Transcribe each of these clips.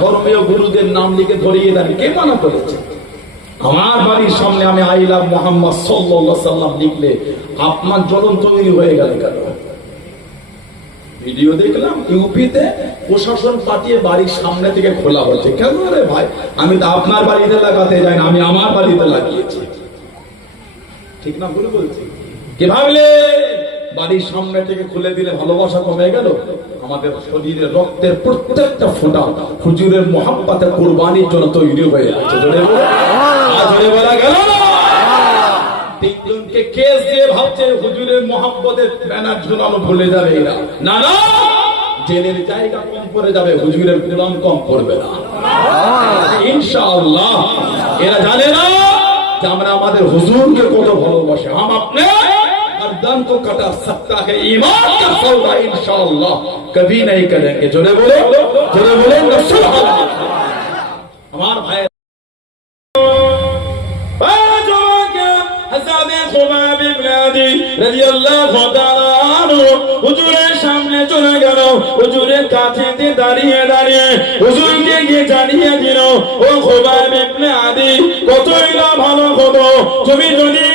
ধর্মীয় গুরুদের নাম লিখে ধরিয়ে দেন, কে মানা করেছে? আমার বাড়ির সামনে আমি আই লাভ মোহাম্মদ সাল্লাল্লাহু আলাইহি ওয়াসাল্লাম লিখলে আপনার জ্বলন তৈরি হয়ে গেল কেন? ভিডিও দেখলাম ইউপিতে প্রশাসন পাঠিয়ে বাড়ির সামনে থেকে খোলা হচ্ছে। কেন রে ভাই? আমি তো আপনার বাড়িতে লাগাতে যাই না, আমি আমার বাড়িতে লাগিয়েছি। ঠিক না ভুল বলছি? কি ভাবলে বাড়ির সামনে থেকে খুলে দিলে ভালোবাসা কমে গেল? আমাদের শরীরের রক্তের প্রত্যেকটা ফোঁটা হুজুরের মোহাব্বতে কুরবানির জন্য তৈরি হয়ে যাচ্ছে। জোরে বলা গেল না? তিনজনকে কেস দিয়ে ভাবছে হুজুরের মোহাব্বতের ব্যানার ঝুলানো ভুলে যাবে এরা। না না, জেলের জায়গা কম পড়ে যাবে, হুজুরের গুলাম কম পড়বে না ইনশাআল্লাহ। এরা জানে না যে আমরা আমাদের হুজুরকে কত ভালোবাসি। हम अपने गर्दन को कटा सकता है, ईमान का सौदा इंशाअल्लाह कभी नहीं करेंगे। जोरे बोले हमार भाई হুজুরের সামনে চলে গেল, হুজুরের কাছে দাঁড়িয়ে দাঁড়িয়ে হুজুরকে গিয়ে জানিয়ে দিল, ও খুবাইব ইবনে আদি, কতই না ভালো হতো তুমি যদি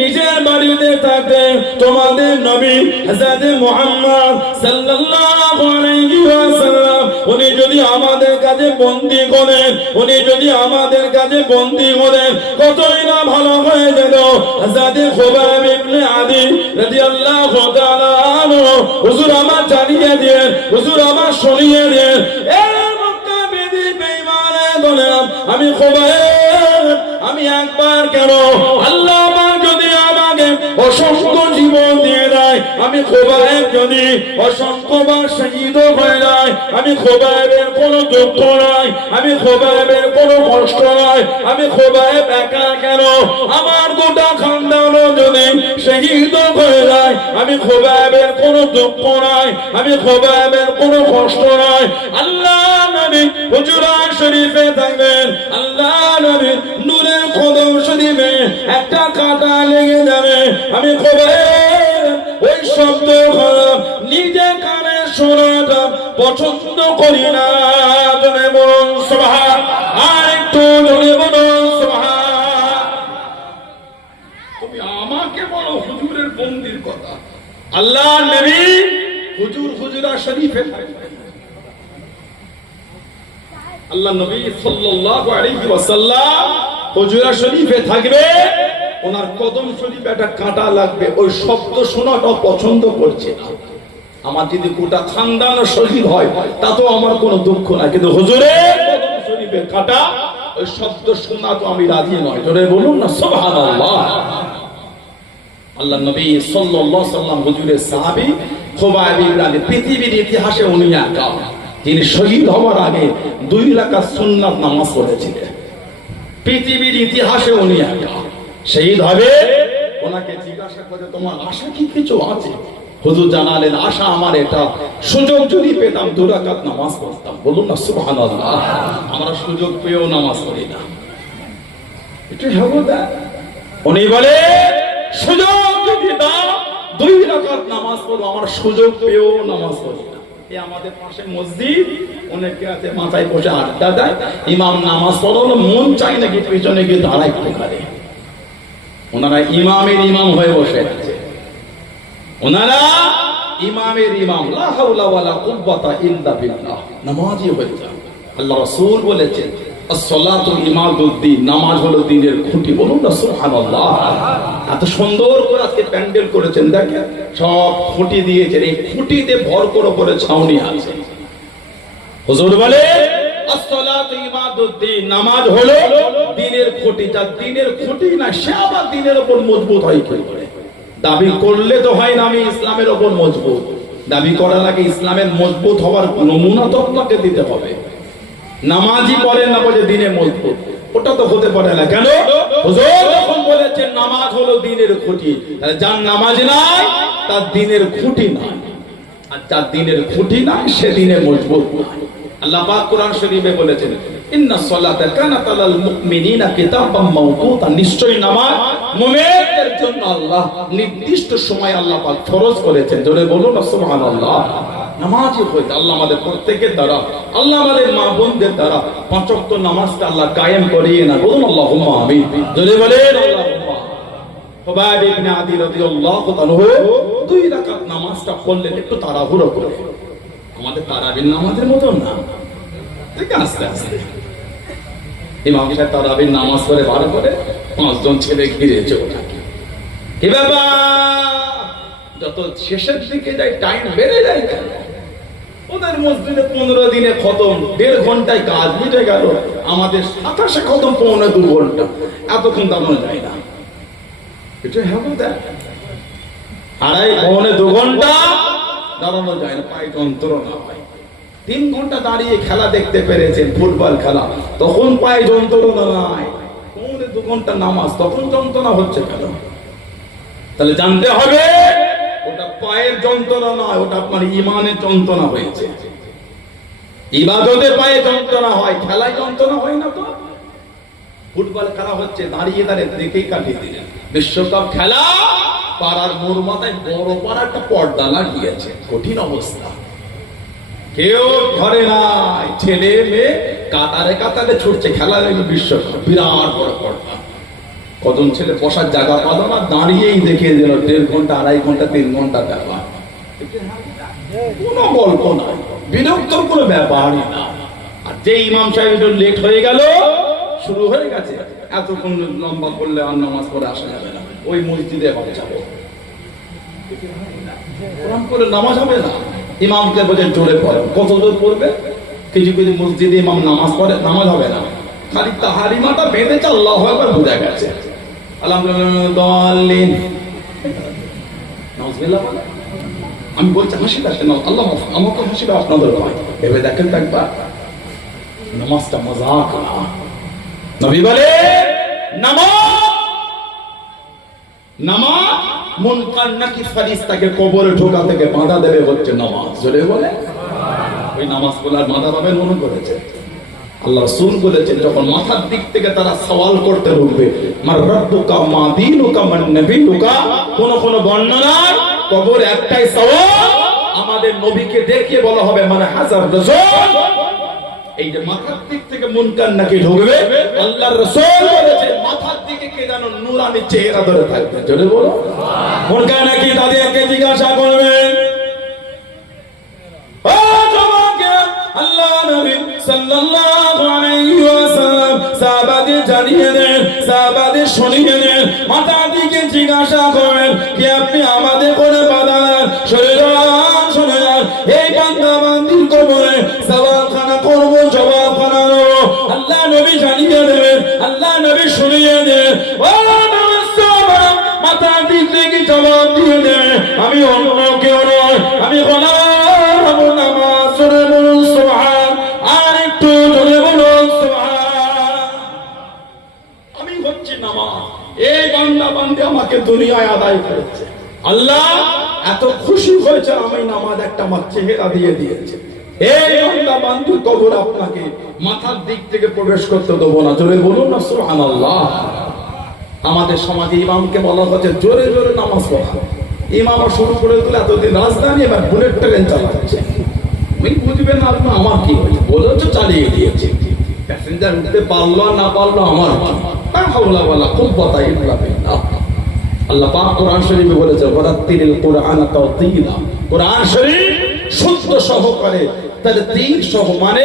নিজের বাড়িতে থাকতে তোমাদের নবী হযরত মুহাম্মদ সাল্লাল্লাহু আলাইহি ওয়াসাল্লাম উনি যদি আমাদের কাছে বন্দী করেন, উনি যদি আমাদের কাছে বন্দী করেন, কতই না ভালো হয়ে যেত। হযরত খুবাইব ইবনে আদি রাদিয়াল্লাহু তাআলা আনহু হুজুর আমার জানিয়ে দেন, হুজুর আমার শুনিয়ে দেন, এ মক্কা বেদী বেঈমানে গোলাম, আমি খুবাইব, আমি একবার কেন আল্লাহ আমার যদি আমাকে অসংখ্য জীবন দিয়ে দেয়, আমি খুবাইব যদি অসংখ্যবার শহীদ হয়ে যায়, আমি খুবাইবের কোনো দুঃখ নাই, আমি খুবাইবের কোনো কষ্ট নাই, আমি খুবাইব একা কেন আমার গোটা খানদান যদি শহীদ হয়ে যায়, আমি খুবাইবের কোনো দুঃখ নাই, আমি খুবাইবের কোনো কষ্ট নাই। আল্লাহ নবী হুজরা শরীফে থাকবেন, আল্লাহ নবী নূরের কদম শরীফে একটা কাঁটা লেগে যাবে, আমি খুবাইব ওই শব্দ খারাপ নিজে কানে শোনাটা পছন্দ করি না। জোরে বলুন সুবহান, আর একটু জোরে বলুন সুবহান। তুমি আমাকে বলো হুজুরের বন্দির কথা। আল্লাহ নবী হুজরা শরীফে থাকবেন, আল্লাহ নবী সাল্লাল্লাহু আলাইহি ওয়াসাল্লাম হুজরা শরীফে থাকবে, ওনার কদম শরীফে একটা কাঁটা লাগবে, ওই শব্দ শোনাটা পছন্দ করছে না। আমার যদি গোটা খানদান শহীদ হয় তাতেও আমার কোনো দুঃখ নাই, কিন্তু হুজুরের কদম শরীফে কাঁটা, ওই শব্দ শোনা তো আমি রাজি নয়। জোরে বলুন না সুবহানাল্লাহ। আল্লাহ নবী সাল্লাল্লাহু আলাইহি ওয়াসাল্লাম হুজুরের সাহাবী খুবাইব ইবনে আদি, পৃথিবীর ইতিহাসে উনি একা যিনি শহীদ হওয়ার আগে 2 রাকাত সুন্নাত নামাজ পড়েছিলেন। পৃথিবীর ইতিহাসে উনি একা শহীদ হবে। ওনাকে জিজ্ঞাসা করে তোমার আশা কি কিছু আছে? হুজুর জানালেন, আশা আমার এটা, সুযোগ যদি পেতাম 2 রাকাত নামাজ পড়তাম। বলুন না সুবহানাল্লাহ। আমরা সুযোগ পেয়েও নামাজ পড়ি না, এটা হবে না। উনি বলে সুযোগ যদি দাও 2 রাকাত নামাজ পড়বো, আমার সুযোগ পেয়েও নামাজ পড়ি না। এই আমাদের পাশে মসজিদ, অনেকে আছে মাথায় বসে আড্ডা দেয়, ইমাম নামাজ পড়ালো, মন চাই নাকি পিছনে গিয়ে দাঁড়াই করে। ওনারা ইমামের ইমাম হয়ে বসে আছে, ওনারা ইমামের ইমাম, লা হাওলা ওয়ালা কুওয়াতা ইল্লা বিল্লাহ, নামাজি হয়ে যায়। আল্লাহ রাসূল বলেছেন as-salatu imaduddin, নামাজ হলো দ্বীনের খুঁটি। বলুন না সুবহানাল্লাহ। এত সুন্দর করে আজকে প্যান্ডেল করেছেন, দেখেন সব খুঁটি দিয়েছেন, এই খুঁটিতে ভর করে ছাউনি আছে। হুজুর বলে as-salatu imaduddin, নামাজ হলো দ্বীনের খুঁটি। যার দ্বীনের খুঁটি না সে আবার দ্বীনের উপর মজবুত হয় কি করে? দাবি করলে তো হয় না আমি ইসলামের উপর মজবুত, দাবি করার আগে ইসলামের মজবুত হওয়ার নমুনা তো আপনাকে দিতে হবে। নামাজি পড়েন না বলে দ্বীনে মজবুত, ওটা তো হতে পারে না। কেন? হুজুর যখন বলেছেন নামাজ হলো দ্বীনের খুঁটি, তাহলে যার নামাজ নাই তার দ্বীনের খুঁটি নাই, আর যার দ্বীনের খুঁটি নাই সে দ্বীনে মজবুত নাই। আল্লাহ পাক কোরআন শরীফে বলেছেন ইন্নাস সালাতা কানাত আলাল মুমিনিনা কিতাবাম মাওকুতা, নিশ্চয়ই নামাজ মুমিনদের জন্য আল্লাহ নির্দিষ্ট সময় আল্লাহ পাক ফরজ করেছেন। জোরে বলুন সুবহানাল্লাহ। নামাজই হইতে আল্লাহ আমাদের প্রত্যেকের দ্বারা, আল্লাহ আমাদের মা বোনদের দ্বারা পাঁচ ওয়াক্ত নামাজটা আল্লাহ কায়েম করিয়ে না। বলুন আল্লাহুম্মা আমিন। জোরে বলেন আল্লাহুম্মা। খুবাইব ইবনে আদি রাদিয়াল্লাহু তাআলা দুই রাকাত নামাজটা পড়লেন একটু তাড়াহুড়ো করে, আমাদের তারাবির নামাজের মতো না, ঠিক আস্তে আস্তে। ইমাম সাহেব তারাবির নামাজ পড়ে বার করে পাঁচজন ছেলে ঘিরে চলে, কি বাবা যত শেষের দিকে যায় টাইম বেড়ে যায় কেন? ওদের মসজিদে 15 দিনে খতম, 1.5 ঘন্টায় কাজ মিটে গেল, আমাদের 27 খতম 2.25 ঘন্টা, এতক্ষণ দাঁড়ানো যায় না। এটা হ্যাঁ দেখ 2.5 ঘন্টা দাঁড়ানো যায় না, পায়ে যন্ত্রণা হয়। 3 ঘন্টা দাঁড়িয়ে খেলা দেখতে পেরেছেন, ফুটবল খেলা, তখন পায়ে যন্ত্রণা নাই। 2 ঘন্টা নামাজ, তখন যন্ত্রণা হচ্ছে কেন? তাহলে জানতে হবে ওটা পায়ের যন্ত্রণা নয়, ওটা আপনার ইমানের যন্ত্রণা হয়েছে। ইবাদতে পায়ে যন্ত্রণা হয়, খেলায় যন্ত্রণা হয় না। তো ফুটবল খেলা হচ্ছে, দাঁড়িয়ে দাঁড়িয়ে দেখেই কাটিয়ে দিলেন। বিশ্বকাপ খেলা, পাড়ার মোড় মাথায় বড় পাড়া একটা পর্দা লাগিয়েছে, কঠিন অবস্থা, কেউ ঘরে নাই, ছেলে মেয়ে কাতারে কাতারে ছুটছে খেলার বিশ্বকাপ, বিরাট বড় পর্দা। কজন ছেলে বসার জায়গা পাল না, দাঁড়িয়েই দেখিয়ে দিল 1.5 ঘন্টা 2.5 ঘন্টা 3 ঘন্টা ব্যাপার, কোনো গল্প নাই, বিরক্তর কোনো ব্যাপারই না। আর যে ইমাম সাহেব একটু লেট হয়ে গেল, শুরু হয়ে গেছে, এতক্ষণ লম্বা করলে আর নামাজ পড়ে আসা যাবে না, ওই মসজিদে হবে যাবো, কোরআন পড়ে নামাজ হবে না। ইমামকে বলে জোরে পড়ে, কত জোর পড়বে? কিছু কিছু মসজিদে ইমাম নামাজ পড়ে, নামাজ হবে না, খালি তাহারিমাটা বেঁধেছে, আল্লাহু আকবার বুঝা গেছে, আমি বলছি হাসিটা না, আল্লাহ আমাকে হাসিটা আপনাদের হয়, ভেবে দেখেন একবার, নামাজটা মজাক না। নবী বলে নামাজ মুনকার নাকি ফারিস্তাকে কবরে ঢোকা থেকে বাধা দেবে হচ্ছে নামাজ। জোরে বলে ওই নামাজ গুলার বাধা পাবে মনে করেছে। আল্লাহ রাসূল বলেছেন, যখন মাথার দিক থেকে তারা সওয়াল করতে উঠবে, মার রাব্বুকা মা দীনুকা মান নবিয়ুকা, কোন কোন বর্ণনায় কবর একটাই সওয়াল, আমাদের নবীকে দেখিয়ে বলা হবে মানে হাজার রাসূল। এই যে মাথার দিক থেকে মুনকার নাকি ঢুকবে, আল্লাহর রাসূল বলেছেন মাথার দিকে কে যেন নূরানি চেহারা ধরে থাকবে। জোরে বলো মুনকার নাকি তাদেরকে জিজ্ঞাসা করবেন, ও জবাকে আল্লাহ নবী সাল্লাল্লাহু আলাইহি ওয়াসাল্লাম সাহাবাদের জানিয়ে দেন, সাহাবাদের শুনিয়ে দেন, মাথার দিকে জিজ্ঞাসা করেন কি আপনি আমাদের করে বাধা দেন? শুনে যান, এই বান্দা বান্দির কবরে সওয়ালখানা করব, জবাবখানা দেব। আল্লাহ নবী জানিয়ে দেবেন, আল্লাহ নবী শুনিয়ে দেন, ও মাথার দিক থেকে জবাব দিয়ে দেন, আমি অন্য কেউ নয়, আমি গোলাম নামাজ। জোরে বলুন সুবহান, আর একটু জোরে বলুন সুবহান। আমি হচ্ছি নামাজ, এই বান্দা বান্দি আমাকে দুনিয়ায় আদায় করেছে, আল্লাহ এত খুশি হয়েছে, আমি নামাজ একটা আমার চেহারা দিয়ে দিয়েছে। এই বান্দা বান্দির কবর আপনাকে মাথার দিক থেকে প্রবেশ করতে দেবো না। জোরে বলুন না সুবহানাল্লাহ। আমাদের সমাজে ইমামকে বলা হচ্ছে জোরে জোরে নামাজ পড়া, ইমাম শুরু করে দিল এতদিন রাজধানী, এবার বুলেট ট্রেন চালাচ্ছে, বুঝবেন না আমার কি হয়েছে, বলে হচ্ছে চালিয়ে দিয়েছে, প্যাসেঞ্জার উঠতে পারলো না পারলো আমার খুব কথা। আল্লাহ পাক কোরআন শরীফে বলেছে, ওয়ারাত্তিলিল কুরআন তারতিলা, কোরআন শরীফ শুদ্ধ সহকারে তারতিল সহ মানে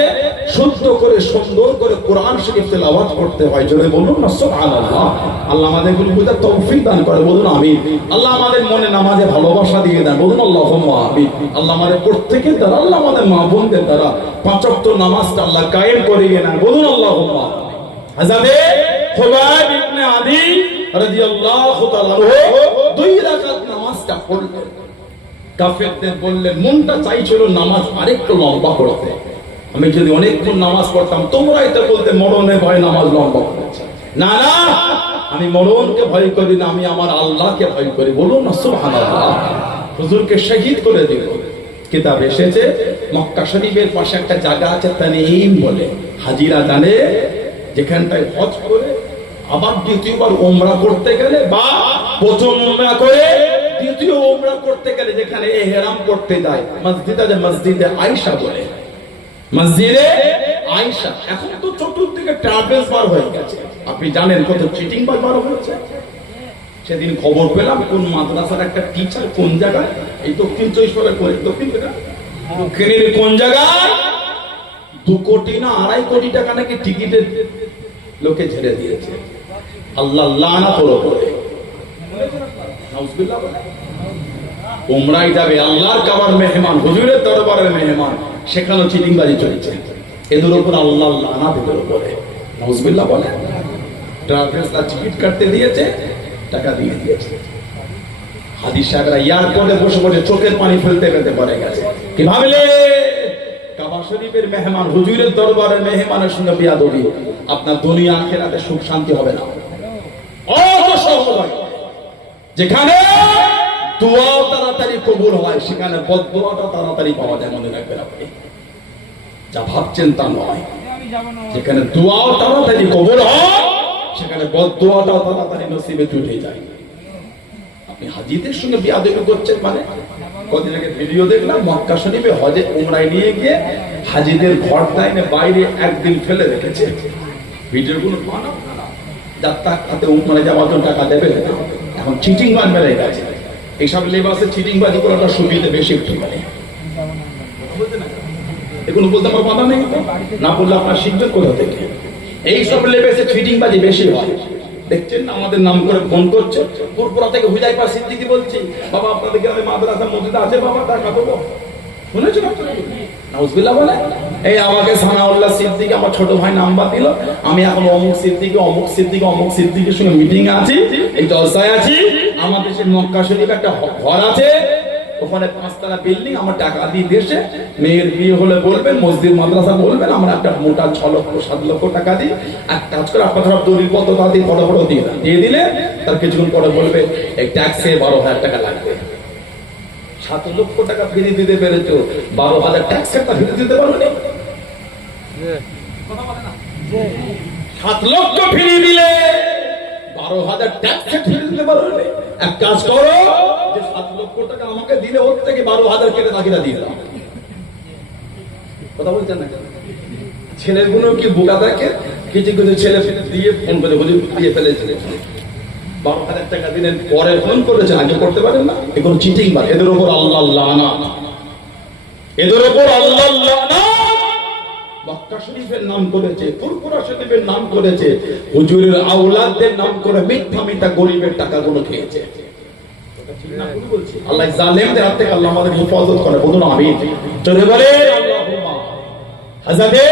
শুদ্ধ করে সুন্দর করে কোরআন শরীফ তেলাওয়াত করতে হয়। জোরে বলুন না সুবহানাল্লাহ। আল্লাহ আমাদের বুঝার তৌফিক দান করে, বলুন আমিন। আল্লাহ আমাদের মনে নামাজে ভালোবাসা দিয়ে দেন, বলুন আল্লাহুম্মা আমিন। আল্লাহ আমাদের প্রত্যেকের দ্বারা, আল্লাহ আমাদের মা বোনদের দ্বারা 5 ওয়াক্ত নামাজটা আল্লাহ কায়েম করিয়ে নেন, বলুন আল্লাহুম্মা। হযরত খুবাইব ইবনে আদি রাদিয়াল্লাহু তাআলা 2 রাকাত নামাজটা পড়লেন, কাফেরদের বললেন, মনটা চাইছিল নামাজ আরেকটু লম্বা করতে, আমি যদি অনেকক্ষণ নামাজ পড়তাম, তোমরাই তো বলতে মরণে ভয় নামাজ লম্বা করেছে। না না, আমি মরণকে ভয় করি না, আমি আমার আল্লাহকে ভয় করি, বলুন না সুবহানাল্লাহ। হুজুরকে শহীদ করে দিল, কিতাব এসেছে মক্কা শরীফের পাশে একটা জায়গা আছে তানঈম বলে, হাজিরা জানে, যেখানটায় হজ করে আবার দ্বিতীয়বার উমরা করতে গেলে বা প্রথম উমরা করে দ্বিতীয় উমরা করতে গেলে যেখানে ইহরাম করতে যায়, মসজিদ আছে মসজিদে আয়েশা বলে, মসজিদে আয়েশা। এখন তো চতুর্দিকে ট্রাভেলস বার হয়ে গেছে, আপনি জানেন কত চিটিং বার হয়েছে। সেদিন খবর পেলাম কোন মাদ্রাসার একটা টিচার কোন জায়গায়, এই দক্ষিণ 24 দক্ষিণ কোন জায়গায় 2 কোটি না 2.5 কোটি টাকা নাকি টিকিটের লোকে ছেড়ে দিয়েছে। আল্লাহ লানা করে উমরায় যাবে, আল্লাহর কাবার মেহমান, হুজুরের দরবারের মেহমান, সেখানেও চিটিংবাজি চলছে। এদের উপর আল্লাহ লানা এদের উপরে, নাউজুবিল্লাহ বলে। ট্রাভেলসরা টিকিট কাটতে দিয়েছে, টাকা দিয়ে দিয়েছে। হাদিস সাহেবরা এয়ারপোর্টে বসে বসে চোখের পানি ফেলতে ফেলতে পড়ে গেছে। কি ভাবলে কাবা শরীফের মেহমান, হুজুরের দরবারের মেহমানের সঙ্গে বিয়াদবি, আপনার দুনিয়া আখিরাতে সুখ শান্তি হবে না। যেখানে দোয়াও তাড়াতাড়ি কবুল হয়, সেখানে বদদোয়াটা তাড়াতাড়ি পাওয়া যায়। মনে রাখবেন আপনি, যা ভাবছেন তা নয়। যেখানে দোয়াও তাড়াতাড়ি কবুল হয়, সেখানে বদদোয়াটাও তাড়াতাড়ি নসিবে জুটে যায়। আপনি হাজিদের সঙ্গে বিয়াদবি করছেন মানে, কদিন আগে ভিডিও দেখলাম মক্কা শরীফে হজে উমরায় নিয়ে গিয়ে হাজিদের ঘরটা এনে বাইরে একদিন ফেলে রেখেছে। ভিডিওগুলো বানাও, যার তাতে উমরায় যাওয়ার জন্য টাকা দেবে। এখন চিটিং বান বেড়ে গেছে, এইসব লেবাসে চিটিংবাজি করাটা সুবিধা বেশি একটু, মানে এগুলো বলতে আমার বাধা নেই, না বললে আপনার শিখবেন কোথা থেকে? এইসব লেবাসে চিটিংবাজি বেশি হয়। দেখছেন না, আমাদের নাম করে ফোন করছে পুরপুরা থেকে, হুজাইফা সিদ্দিকী বলছি, বাবা আপনাদের গ্রামে মাদ্রাসা মসজিদ আছে, বাবা টাকা দেবো। শুনেছেন আপনারা? নাউজুবিল্লাহ বলে। এই আমাকে সানাউল্লাহ সিদ্দিকী আমার ছোট ভাই নাম্বার দিল, আমি এখন অমুক সিদ্দিকী অমুক সিদ্দিকী অমুক সিদ্দিকীর সঙ্গে মিটিং আছি, এই জলসায় আছি। আমাদের সেই মক্কা শরীফে একটা ঘর আছে, ওখানে 5 তলা বিল্ডিং, আমার টাকা দিয়ে দেশে মেয়ের বিয়ে হলে বলবেন, মসজিদ মাদ্রাসা বলবেন, আমরা একটা মোটা 6 লক্ষ 7 লক্ষ টাকা দিই। এক কাজ করে আপনার সব দলিল পত্র দিয়ে বড় বড় দিয়ে দিলে তার কিছুক্ষণ পরে বলবে এই ট্যাক্সে 12,000 টাকা লাগবে। 7 লক্ষ টাকা ফিরিয়ে দিতে পেরেছো, 12,000 ট্যাক্সের তা ফিরিয়ে দিতে পারো না। 7 লক্ষ ফিরিয়ে দিলে 12,000 ট্যাক্সে ফিরিয়ে দিতে পারো না। এক কাজ করো, যে 7 লক্ষ টাকা আমাকে দিলে ওর থেকে 12,000 কেটে বাকিটা দিয়ে দাও। কথা বলছেন না? ছেলেগুলো কি বোকা থাকে, কিছু কিছু ছেলে দিয়ে ফোন করে হুজুর দিয়ে ফেলেছে, 12,000 টাকা দিলেন, পরে ফোন করেছে, আগে করতে পারেন না। এগুলো চিটিং বার, এদের উপর আল্লাহ লানাত, এদের উপর আল্লাহ লানাত। মক্কা শরীফের নাম করেছে, ফুরফুরা শরীফের নাম করেছে, হুজুরের আওলাদদের নাম করে মিথ্যা মিথ্যা গরিবের টাকাগুলো খেয়েছে। আল্লাহ জালেমদের হাত থেকে আল্লাহ আমাদের হেফাজত করে, বলুন আমিন। চলে বলে আল্লাহুম্মা। হযরতে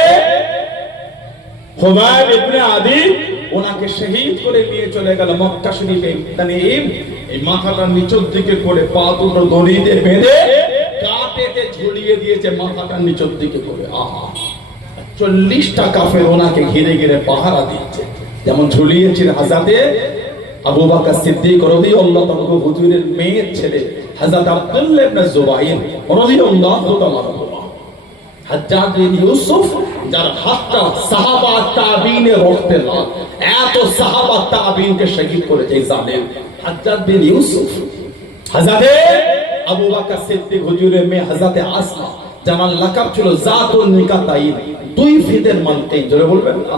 খুবাইব ইবনে আদি ওনাকে শহীদ করে নিয়ে চলে গেল মক্কা শরীফে তানঈম। এই মাথাটা নিচের দিকে করে পা দুটো দড়ি দিয়ে বেঁধে কাঁধেতে ঝুলিয়ে দিয়েছে, মাথাটা নিচের দিকে করে। আহা, 40টা কাফের ওনাকে ঘিরে ঘিরে পাহারা দিচ্ছে। যেমন ঝুলিয়েছেন হযরতে আবু বকর সিদ্দিক রাদিয়াল্লাহু তাআলা, হুজুরের মেয়ের ছেলে হযরত আব্দুল্লাহ ইবনে জুবাইর রাদিয়াল্লাহু তাআলা, হাজ্জাজ বিন ইউসুফ, যার হাতটা সাহাবা তাবিনের রক্তে লাল, এত সাহাবা তাবিনকে শহীদ করেছে জালেম হাজ্জাজ বিন ইউসুফ। হযরতে আবু বকর সিদ্দিক হুজুরের মেয়ে হযরতে আসমা, যার লাকাব ছিল জাতুন নিকাতাইন, 2 ফিদের মালকিন। জোরে বলবেন না?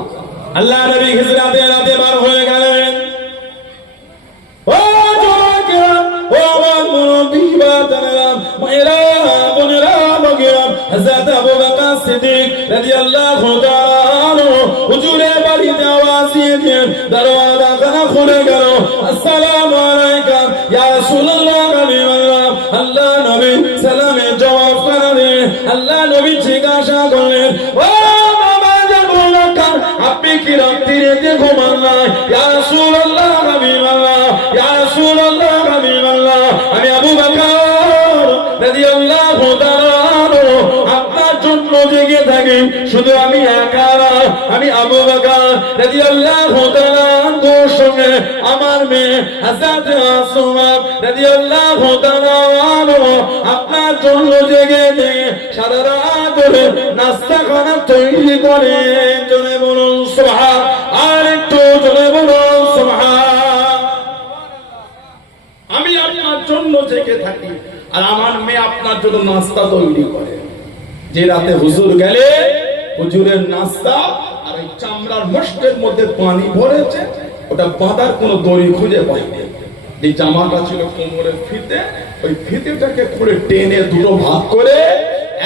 আল্লাহ নবী হিজরাতে রাতে বার হয়ে গেলেন। ও জওয়ান, ও আমার মুরব্বি বাজারা, মায়েরা বোনেরা বগেরা, হযরত আবু বকর সিদ্দিক রাদিয়াল্লাহু তাআলা হুজুরের বাড়িতে আওয়াজ দিয়ে দরওয়াজা খানা খুলে গেল। আসসালামু আলাইকা ইয়া রাসূলুল্লাহ, আল্লাহ নবী সালামের জবাব করলেন। আল্লাহ নবী জিজ্ঞাসা করলেন, ও বাবা জাবুলাকার, আপনি কি রাত্রিতে ঘুমান না? ইয়া রাসূলুল্লাহ হাবিবাল্লাহ, ইয়া রাসূলুল্লাহ হাবিবাল্লাহ, আমি আবু বকর রাদিয়াল্লাহু তাআলা আপনার জন্য জেগে থাকি। থাকি শুধু আমি একা না, আমি আবু বকর রাদিয়াল্লাহু তাআলা আনহুর সঙ্গে আমার মেয়ে হযরত আসমা রাদিয়াল্লাহু তাআলা আনহা আপনার জন্য জেগে জেগে সারা রাত ধরে নাস্তা খানা তৈরি করে। জোরে বলুন সুবহান, আর একটু জোরে বলুন সুবহান। আমি আপনার জন্য জেগে থাকি আর আমার মেয়ে আপনার জন্য নাস্তা তৈরি করে। যে রাতে হুজুর গেলে হুজুরের নাস্তা আর ওই চামড়ার মস্কের মধ্যে পানি ভরেছে, ওটা বাঁধার কোনো দড়ি খুঁজে পাইনি। যে জামাটা ছিল কোমরের ফিতে, ওই ফিতেটাকে খুলে টেনে দুটো ভাগ করে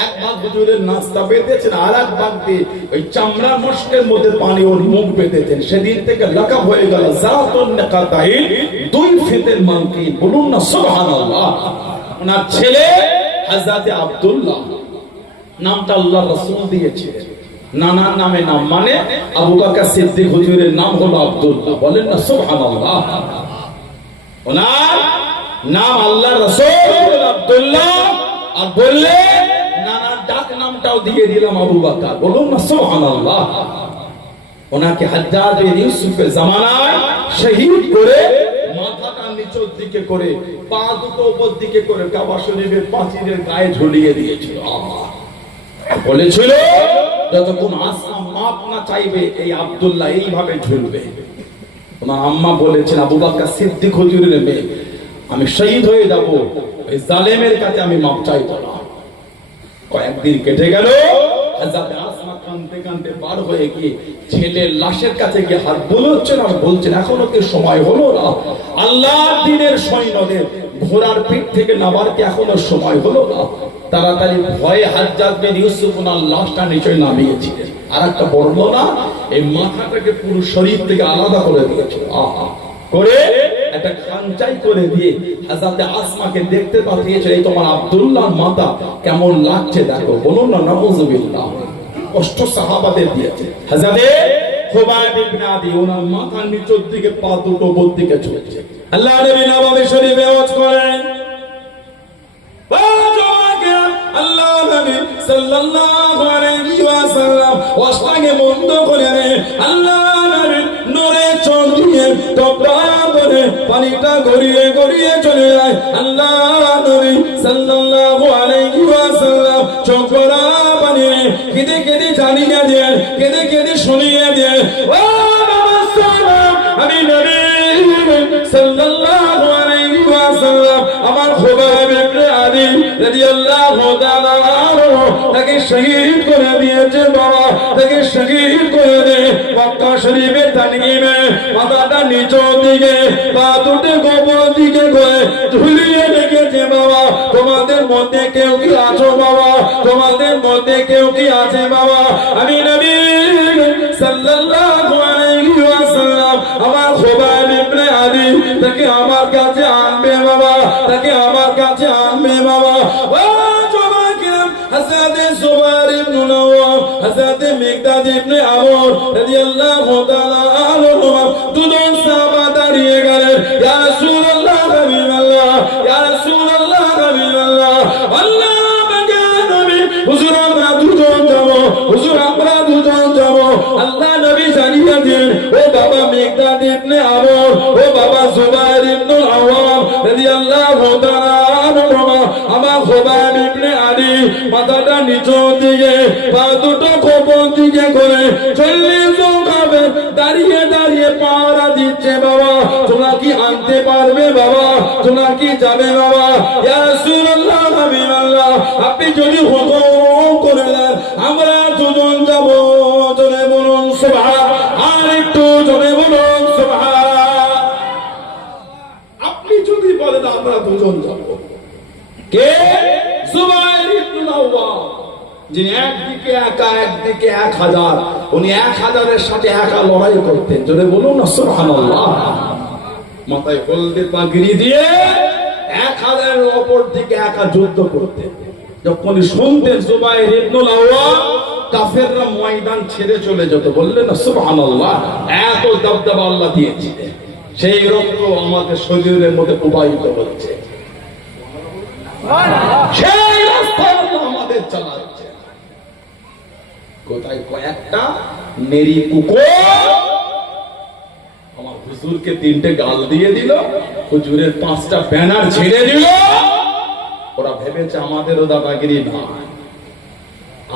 এক ভাগ হুজুরের নাস্তা বেঁধেছেন, আর এক ভাগ দিয়ে ওই চামড়ার মস্কের মধ্যে পানি ওর মুখ বেঁধেছেন। সেদিন থেকে লাকাব হয়ে গেল জাতুন নাকাতাইন, দুই ফিতের মালকিন। বলুন না সুবহানাল্লাহ। ওনার ছেলে হযরত আব্দুল্লাহ, নামটা আল্লাহ রাসূল দিয়েছিলেন। নানার নামে নাম, মানে আবু বকর সিদ্দিক হুজুরের নাম হলো আব্দুল্লাহ। বলেন না সুবহানাল্লাহ। ওনার নাম আল্লাহ রাসূল আব্দুল্লাহ, আর বললে নানার ডাক নামটাও দিয়ে দিলাম আবু বকর। বলুন না সুবহানাল্লাহ। ওনাকে হাজ্জাজ বিন ইউসুফের জামানায় শহীদ করে মাথাটা নিচের দিকে করে পা দুটো উপর দিকে করে কাবা শরীফের পাঁচিলের গায়ে ঝুলিয়ে দিয়েছিল। বলেছিল যতক্ষণ আসলাম মাপ না চাইবে এই আব্দুল্লাহ এইভাবে ঝুলবে। তোমার আম্মা বলেছেন আবু বকর সিদ্দিক হুজুরের মেয়ে, আমি শহীদ হয়ে যাব, এই জালেমের কাছে আমি মাপ চাইব না। কয়েকদিন কেটে গেল, হযরত আসমা কাঁদতে কাঁদতে বার হয়ে গিয়ে ছেলের লাশের কাছে গিয়ে হাত বুলোচ্ছেন আর বলছেন এখনো কি সময় হলো না? আল্লাহর দ্বীনের সৈন্যদের ঘোড়ার পিঠ থেকে নামার কি এখনো সময় হলো না? তাড়াতাড়ি ভয়ে হাজ্জাজ বিন ইউসুফ ওনার লাশটা নিচে নামিয়েছিলেন। আর একটা বর্ণনা, এই মাথাটাকে পুরো শরীর থেকে আলাদা করে দিয়েছিল, করে একটা খাঞ্চাই করে দিয়ে হযরত আসমাকে দেখতে পাঠিয়েছে, এই তোমার আব্দুল্লাহর মাথা কেমন লাগছে দেখো। বলুন না নাউযুবিল্লাহ। কষ্ট সাহাবাদের দিয়েছে। হযরত খুবাইব ইবনে আদি, ওনার মাথার নিচের দিকে পা দুটো উপর দিকে ঝুলছে। আল্লাহ নবী নববী শরীফে ওয়াজ করেন, আল্লাহ নবী সাল্লাল্লাহু আলাইহি ওয়াসাল্লাম ওয়াজটাকে বন্ধ করে আল্লাহ নবীর নূরে চোখ দিয়ে টপটা করে পানিটা গড়িয়ে গড়িয়ে চলে যায়। আল্লাহ নবী সাল্লাল্লাহু আলাইহি ওয়াসাল্লাম চোখ ভরা পানি কেঁদে কেঁদে জানিয়ে দেন, কেঁদে কেঁদে শুনিয়ে দেন, ও বাবা সালাম, আমি নবী সাল্লাল্লাহু আলাইহি ওয়াসাল্লাম আমার খুবাইব ইবনে আদি রাদিয়াল্লাহু তাআলা আনহু তাকে শহীদ করে দিয়েছে। বাবা তাকে শহীদ করে দে মক্কা শরীফের তানঈমে মাথাটা নিচের দিকে পা দুটো গোপন দিকে করে ঝুলিয়ে রেখেছে। বাবা তোমাদের মধ্যে কেউ কি আছো? বাবা তোমাদের মধ্যে কেউ কি আছে? বাবা আমি নবী সাল্লাল্লাহু আলাইহি ওয়াসাল্লাম আমার খুবাইব ইবনে আদি তাকে আমার কাছে আনবে। বাবা তাকে আমার কাছে আনবে। বাবা ও জওয়াকিরাম, হযরত জুবাইর ইবনে নওয়াম, হযরত মিকদাদ ইবনে আমর রাদিয়াল্লাহু তাআলা আনহুমা দুজন সাহাবা দাঁড়িয়ে গেলেন, ইয়া রাসূলুল্লাহ হাবিবাল্লাহ, ইয়া রাসূলুল্লাহ হাবিবাল্লাহ, আল্লাহ পাকের নবী, হুজুর আমরা দুজন যাব, হুজুর আমরা দুজন যাব। আল্লাহ নবী জানিয়ে দেন, ও বাবা মিকদাদ ইবনে আমর, ও বাবা জুবাইর ইবনে আওয়াম রাদিয়াল্লাহু তাআলা আনহুমা আমার খুবাইব ইবনে আদি মাথাটা নিচের দিকে পা দুটো কোমর দিকে করে 40 জন কাফের দাঁড়িয়ে দাঁড়িয়ে পাহারা দিচ্ছে। বাবা তোমরা কি আনতে পারবে? বাবা তোমরা কি যাবে? বাবা ইয়া রাসূলুল্লাহ হাবিবাল্লাহ, আপনি যদি হুকুম করে দেন আমরা দুজন যাব। জোরে বলুন সুবহান, আর একটু জোরে বলুন সুবহান। আপনি যদি বলেন আমরা দুজন যাব। কে? জুবাইর ইবনে আওয়াম, যিনি একদিকে একা একদিকে 1000, উনি 1000-এর সাথে একা লড়াই করতেন। জোরে বলুন না সুবহানাল্লাহ। মাথায় হলদে পাগড়ি দিয়ে 1000-এর অপর দিকে একা যুদ্ধ করতেন। যখন শুনতেন জুবাইর ইবনে আওয়াম, কাফেররা ময়দান ছেড়ে চলে যেত। বললেন না সুবহানাল্লাহ। এত দবদবা আল্লাহ দিয়েছিলেন, সেই রক্ত আমাদের শরীরের মধ্যে প্রবাহিত হচ্ছে, সেই রাস্তা আমাদের চালাচ্ছে। কোথায় কয়েকটা নেরি কুকুর আমার হুজুরকে 3টে গাল দিয়ে দিল, হুজুরের 5টা ব্যানার ছেড়ে দিল। ওরা ভেবেছে আমাদেরও দাদাগিরি না,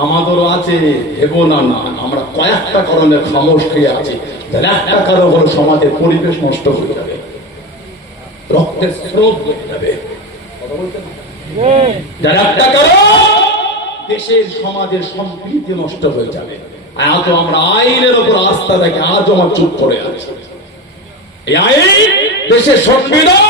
আমাদেরও আছে, ভেবো না। না, আমরা কয়েকটা কারণে খামোশ খেয়ে আছি। তাহলে একটা কারণ হলো সমাজের পরিবেশ নষ্ট হয়ে যাবে, রক্তের স্রোত হয়ে যাবে। কথা বলতে না, যার একটা কারণ দেশের সমাজের সম্প্রীতি নষ্ট হয়ে যাবে। আজও আমরা আইনের উপর আস্থা রাখি, আজও আমার চুপ করে আছে। এই আইন দেশের সংবিধান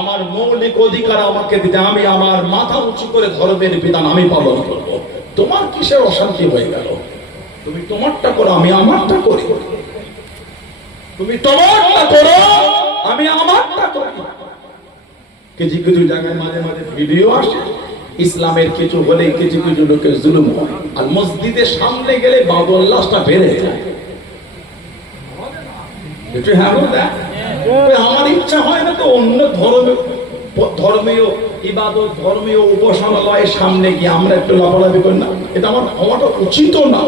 আমার মৌলিক অধিকার আমাকে দিতে, আমি আমার মাথা উঁচু করে ধর্মের বিধান আমি পালন করবো। তোমার কিসের অশান্তি হয়ে গেল? তুমি তোমারটা করো, আমি আমারটা করি। তুমি তোমারটা করো, আমি আমারটা করি। কিছু কিছু জায়গায় মাঝে মাঝে ভিডিও আসে, ইসলামের কিছু হলে কিছু কিছু লোকের জুলুম হয়, আর মসজিদের সামনে গেলে বাদুল্লাহটা বেড়ে যায়। আমার ইচ্ছা হয় না তো অন্য ধর্মীয় ইবাদত, ধর্মীয় উপাসনালয়ের সামনে গিয়ে আমরা একটু লাফালাফি করি না? এটা আমার হওয়াটা উচিত না,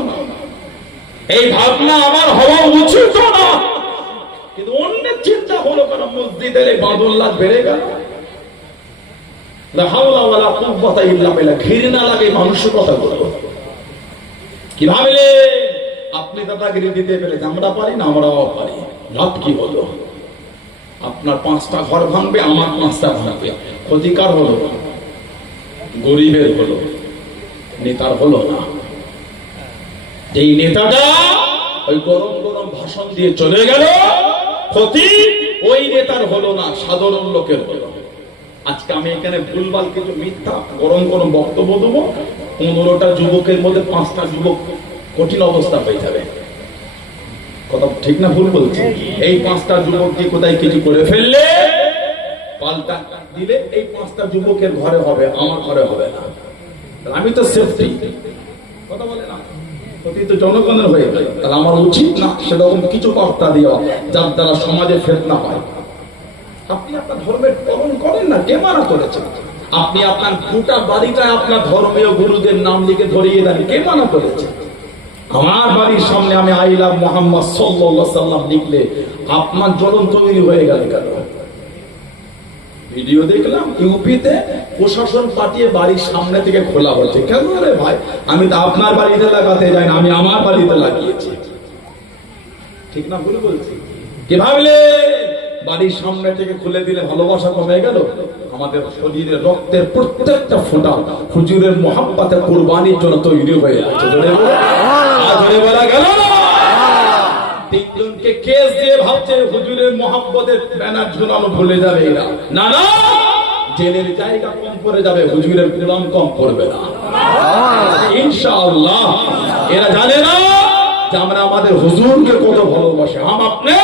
এই ভাবনা আমার হওয়া উচিত না। কিন্তু অন্যের চিন্তা হলো কেন মসজিদের এই বাদুল্লাহ বেড়ে গেল। ঘৃণা লাগে মানুষের কথা বলবো। কি ভাবলে আপনি দাদাগিরি দিতে পেরে আমরা পারি না? আমরাও পারি। লাভ কি হলো? আপনার 5টা ঘর ভাঙবে, আমার 5টা ভাঙবে। ক্ষতিকার হলো, গরিবের হলো, নেতার হলো না। এই নেতাটা ওই গরম গরম ভাষণ দিয়ে চলে গেল, ক্ষতি ওই নেতার হলো না, সাধারণ লোকের হলো। আজকে আমি এখানে ভুলভাল কিছু মিথ্যা গরম গরম বক্তব্য দেবো, 15টা যুবকের মধ্যে 5টা যুবক কঠিন অবস্থা হয়ে যাবে। কথা ঠিক না ভুল বলছি? এই 5টা যুবক কি কোথায় কিছু করে ফেললে পাল্টা দিলে এই 5টা যুবকের ঘরে হবে, আমার ঘরে হবে না। আমি তো সেফটি, কথা বলে না, ক্ষতি তো জনগণের হয়ে গেল। তাহলে আমার উচিত না সেরকম কিছু বার্তা দেওয়া যার দ্বারা সমাজে ফেতনা হয়। আপনি আপনার ধর্মের পালন করেন না, কে মানা করেছেন? আপনি আপনার গোটা বাড়িটায় আপনার ধর্মীয় গুরুদের নাম লিখে ধরিয়ে দেন, কে মানা করেছে? আমার বাড়ির সামনে আমি আই লাভ মুহাম্মদ সাল্লাল্লাহু আলাইহি ওয়াসাল্লাম লিখলে আপনার জ্বলন তৈরি হয়ে গেল কেন? ভিডিও দেখলাম ইউপিতে প্রশাসন পাঠিয়ে বাড়ির সামনে থেকে খোলা হচ্ছে। কেন রে ভাই? আমি তো আপনার বাড়িতে লাগাতে যাই না, আমি আমার বাড়িতে লাগিয়েছি। ঠিক না ভুল বলছি? কি ভাবলে বাড়ির সামনে থেকে খুলে দিলে ভালোবাসা কমে গেল? আমাদের শরীরের রক্তের প্রত্যেকটা ফোঁটা হুজুরের মোহাব্বতে কুরবানির জন্য তৈরি হয়ে আছে। বলা গেল 3জনকে কেস দিয়ে ভাবছে হুজুরের মোহাব্বতের ব্যানার ঝুলানো ভুলে যাবে এরা। না না, জেলের জায়গা কম পড়ে যাবে, হুজুরের গোলাম কম পড়বে না ইনশাআল্লাহ। এরা জানে না যে আমরা আমাদের হুজুরকে কত ভালোবাসি। हम अपने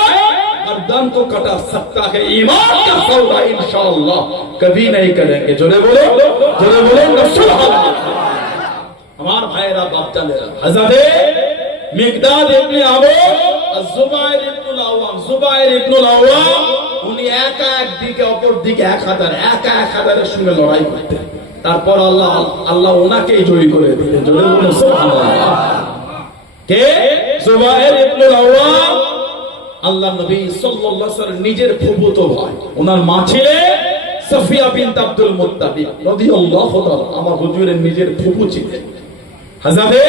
गर्दन को कटा सकता है, ईमान का सौदा इंशाअल्लाह कभी नहीं करेंगे। जोरे बोले আমার ভাইরা বাপ জানেরা, হযরতে মিকদাদ ইবনে আবু আয-যুবাইর ইবনুল আওয়াম, যুবাইর ইবনুল আওয়াম উনি একা একদিকে অপর দিকে 1000 এর সঙ্গে লড়াই করতেন। তারপর আল্লাহ ওনাকেই জয়ী করে দিলেন। জোরে বলুন সুবহানাল্লাহ। কে? যুবাইর ইবনুল আওয়াম আল্লাহ নবী সাল্লাল্লাহু আলাইহি ওয়াসাল্লাম নিজের ফুফুতো ভাই। ওনার মা ছিলেন সাফিয়া বিনত আব্দুল মুত্তালিব রাদিয়াল্লাহু তাআলা, আমার হুজুরের নিজের ফুফু ছিলেন। হযরতে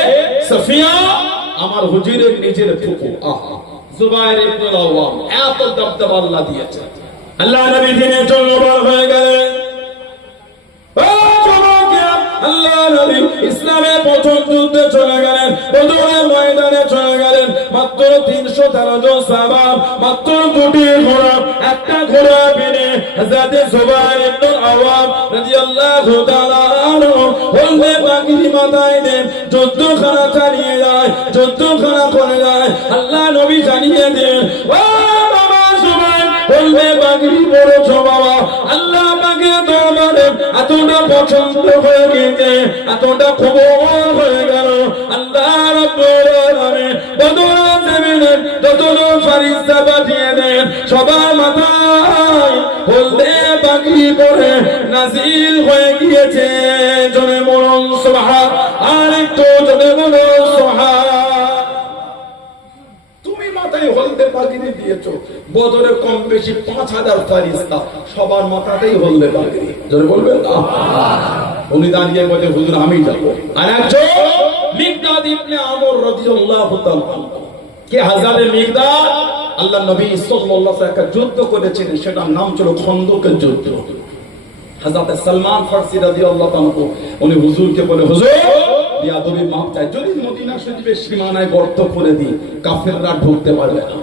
সাফিয়া আমার হুজুরের নিজের ফুফু। যুবাইর ইবনুল আওয়াম এত দবদবা আল্লাহ দিয়েছে। আল্লাহ নবী দিনের জন্য বার হয়ে গেলেন। আল্লাহ নবী ইসলামের প্রথম যুদ্ধে চলে গেলেন, বদরের ময়দানে চলে গেলেন। মাত্র 313 জন সাহাবা, মাত্র 2টি ঘোড়া, একটা ঘোড়া পেনে হযরতে যুবাইর ইবনুল আওয়াম রাদিয়াল্লাহু তাআলা আনহু হলদে পাগড়ি মাথায় দেন যুদ্ধখানা চালিয়ে যায়, যুদ্ধখানা করে যায়। আল্লাহ নবী জানিয়ে দেন, ও বাবা যুবাইর, হলদে পাগড়ি পরেছ বাবা, আল্লাহ পাকের দরবারে এতটা পছন্দ হয়ে গেছে, এতটা কবুল হয়ে গেল। আল্লাহ রাব্বুল আলামিন বদরের জমিনে যতজন ফেরেশতা পাঠিয়ে দেন, সবার মাথায় হলদে পাগড়ি পরে নাজিল হয়ে গিয়েছে। জোরে বলুন সুবহান, আর একটু জোরে বলুন সুবহান। পাগড়ি দিয়েছো, বদরে কম বেশি 5000 ফেরেশতা, সবার মাথাতেই হলদে পাগড়ি। জোরে বলবেন না? উনি দাঁড়িয়ে বলে হুজুর আমি যাব। আর একজন মিকদাদ ইবনে আমর রাদিয়াল্লাহু তাআলা, কে হাজারে মিকদাদ আল্লাহ নবী সাল্লাল্লাহু আলাইহি ওয়াসাল্লাম একটা যুদ্ধ করেছিলেন, সেটার নাম ছিল খন্দকের যুদ্ধ। হযরত সালমান ফারসি রাদিয়াল্লাহু তাআলা উনি হুজুরকে বলে হুজুর বিয়াদবি মাপ চাই, যদি মদিনা শরীফের সীমানায় গর্ত করে দিই কাফেররা ঢুকতে পারবে না।